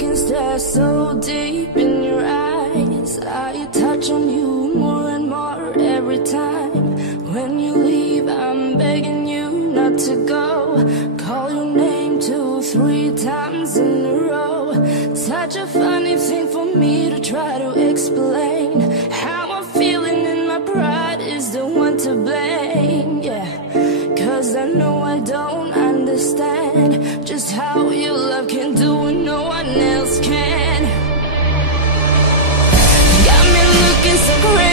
can stare so deep in your eyes. I touch on you more and more every time. When you leave, I'm begging you not to go. Call your name 2, 3 times in a row. Such a funny thing for me to try to explain. How I'm feeling and my pride is the one to blame. Yeah, 'cause I know I don't understand just how your love can do what no one else can. Got me looking so crazy.